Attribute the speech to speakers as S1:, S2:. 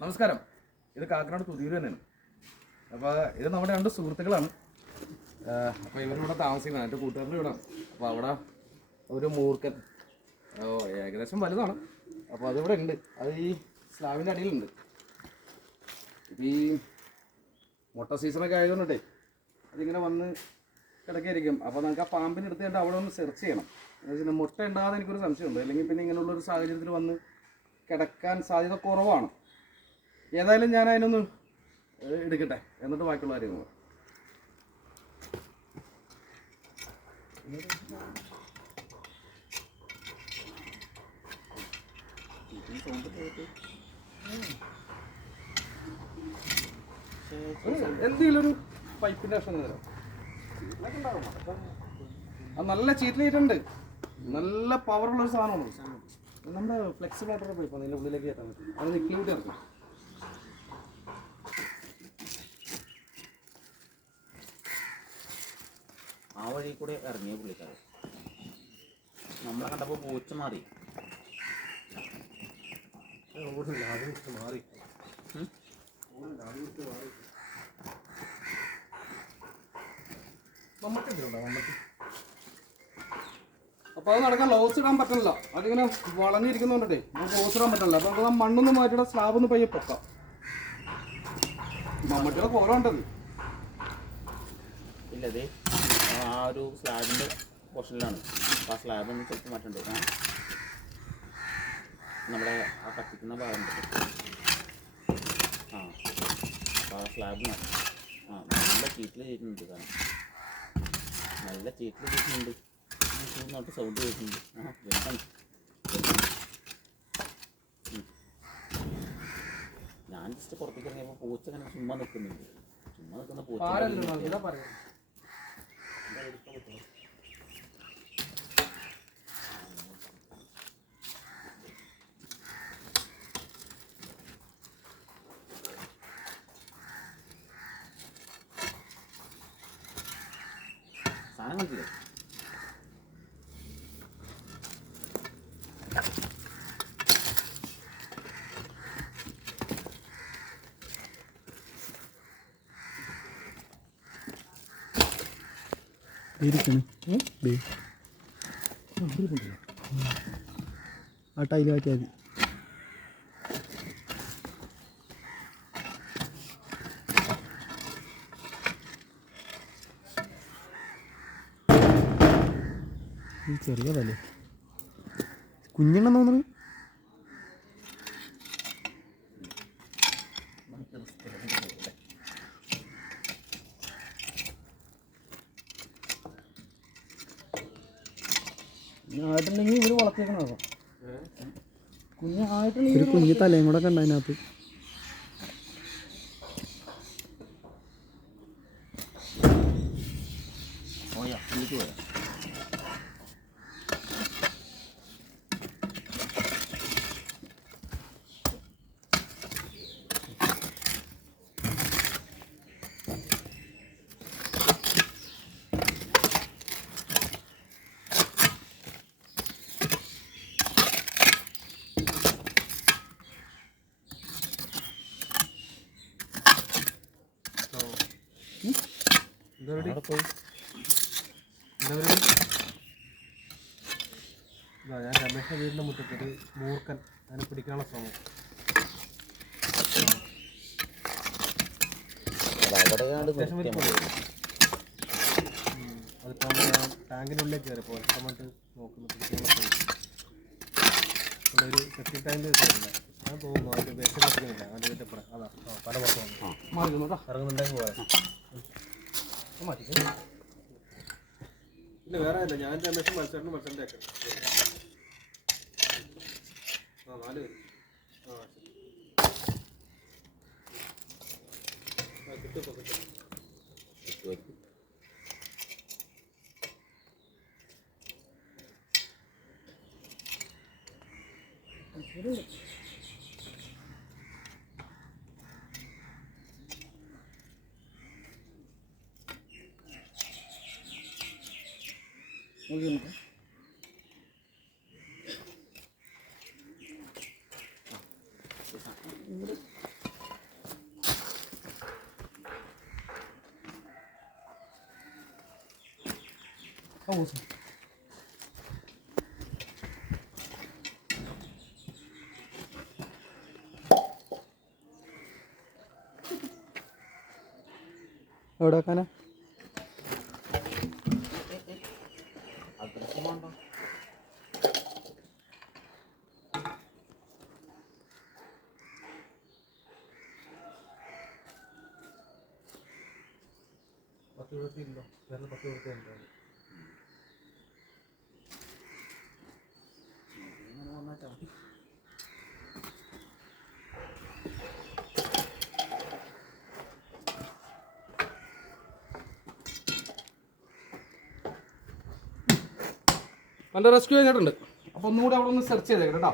S1: നമസ്കാരം. ഇത് കാക്കനാട് പുതിയൂർ തന്നെയാണ്. അപ്പോൾ ഇത് നമ്മുടെ രണ്ട് സുഹൃത്തുക്കളാണ്. അപ്പോൾ ഇവരിവിടെ താമസിക്കുന്നത്. എന്റെ കൂട്ടുകാരുടെ ഇവിടെ അപ്പോൾ അവിടെ ഒരു മൂർക്കൻ ഓ ഏകദേശം വലുതാണ്. അപ്പോൾ അതിവിടെ ഉണ്ട്. അത് ഈ സ്ലാവിന്റെ അടിയിലുണ്ട്. ഈ മുട്ട സീസണൊക്കെ ആയതുകൊണ്ടേ അതിങ്ങനെ വന്ന് കിടക്കായിരിക്കും. അപ്പോൾ നമുക്ക് ആ പാമ്പിനെ എടുത്ത് കണ്ട് അവിടെ ഒന്ന് സെർച്ച് ചെയ്യണം. എന്ന് മുട്ട ഉണ്ടാകാതെ എനിക്കൊരു സംശയമുണ്ട്. അല്ലെങ്കിൽ പിന്നെ ഇങ്ങനെയുള്ളൊരു സാഹചര്യത്തിൽ വന്ന് കിടക്കാൻ സാധ്യത കുറവാണ്. ഏതായാലും ഞാൻ അതിനൊന്ന് എടുക്കട്ടെ. എന്നിട്ട് ബാക്കിയുള്ള കാര്യങ്ങൾ. എന്തെങ്കിലും പൈപ്പിന്റെ പ്രശ്നം തരാം നല്ല ചീറ്റിലിട്ടുണ്ട് നല്ല പവറുള്ള ഒരു സാധനമാണ്. നമ്മുടെ ഫ്ലെക്സിബിൾ ആയിട്ടുള്ള പൈപ്പാണ് അതിന്റെ ഉള്ളിലേക്ക് കയറ്റാൻ പറ്റും. അത് ഇൻക്ലൂഡ് ഇറക്കും.
S2: വഴി കൂടെ ഇറങ്ങിയ പുള്ളിക്കാരൻ. നമ്മളെ കണ്ടപ്പോൾ പൂച്ച മാറി.
S1: മാറി അപ്പോൾ അത് നടക്കാൻ ലോസ് ഇടാൻ പറ്റില്ല അതിങ്ങനെ വളഞ്ഞിരിക്കുന്നുണ്ടേ നമുക്ക് ലോസ് ഇടാൻ പറ്റില്ല അപ്പൊ നമുക്ക് മണ്ണൊന്ന് മാറ്റിയിട്ട് സ്ലാബ് ഒന്ന് പയ്യെ പൊക്കാം. മമ്മട്ടിയുടെ കുറവുണ്ടത്
S2: ഇല്ല അതെ ആ ഒരു സ്ലാബിന്റെ പോർഷനിലാണ് അപ്പോൾ ആ സ്ലാബ് ഒന്ന് ചിലപ്പോൾ മാറ്റണ്ട്? ആ. നമ്മുടെ ആ കത്തിക്കുന്ന ഭാഗം ആ. അപ്പോൾ ആ സ്ലാബ് മാറ്റണം. ആ നല്ല ചീറ്റിൽ ചെയ്തിട്ടുണ്ട് കാരണം നല്ല ചീറ്റിൽ ചെയ്തിട്ടുണ്ട്. നോട്ട് സൗണ്ട് കേൾക്കുന്നുണ്ട് ആ ഞാൻ ജസ്റ്റ് പുറത്തേക്ക് ഇറങ്ങിയപ്പോൾ പൂച്ച അങ്ങനെ ചുമ്മാ നിൽക്കുന്നുണ്ട് ചുമ്മാ നിൽക്കുന്ന പൂച്ച സാധനം കണ്ടില്ലേ
S3: ഇരിക്കണ്. ആ ടൈൽ മാറ്റിയാൽ മതി. ഈ ചെറിയതല്ലേ കുഞ്ഞെണ്ണം തോന്നുന്നു
S1: ആയിട്ടുണ്ടെങ്കിൽ ഇവർ വളർത്തിയേക്കണോ കുഞ്ഞായിട്ടുണ്ടെങ്കിൽ
S3: ഒരു കുഞ്ഞ് തലയും കൂടെ കണ്ട അതിനകത്ത്.
S2: പോയാ പോയാ.
S4: ഞാൻ രമേശ വീടിന്റെ മുറ്റത്ത് ഒരു മൂർഖൻ അതിനെ പിടിക്കാനുള്ള ശ്രമം. അതിപ്പോൾ ഞാൻ ടാങ്കിനുള്ളിൽ കയറിപ്പോ ഇഷ്ടമായിട്ട് നോക്കുന്നു പിടിക്കാനുള്ള ശ്രമം ഇവിടെ ഒരു സെപ്റ്റിക് ടാങ്ക് വെച്ചിട്ടില്ല ഞാൻ തോന്നുന്നു അതിന്റെ വേസ്റ്റ് കത്തിക്കുന്നില്ല അതിന്റെ വീട്ടിൽ പറയാം അതാ പല പുറത്തു വന്നു. ഇറങ്ങുന്നുണ്ടെങ്കിൽ പോയാൽ ഇല്ല വേറെ ഇല്ല ഞാൻ രമേശ് മത്സരം മത്സരം ആ നാല് പേര്. ആ ശരി. ആ കിട്ടും ഇപ്പോൾ കിട്ടും.
S1: നോക്കി
S2: നോക്കാം
S1: Oh,
S3: എവിടെ വെക്കാനാ
S4: പത്ത് ഇരുപത്തി ഇല്ലോ പത്ത് എഴുപത്തി ഉണ്ടോ
S2: ഇങ്ങനെ വന്നാൽ ചവിട്ടി
S1: നല്ല റെസ്ക്യൂ ചെയ്തിട്ടുണ്ട് അപ്പോൾ ഒന്നുകൂടെ അവിടെ ഒന്ന് സെർച്ച് ചെയ്തേക്കാം കേട്ടോ.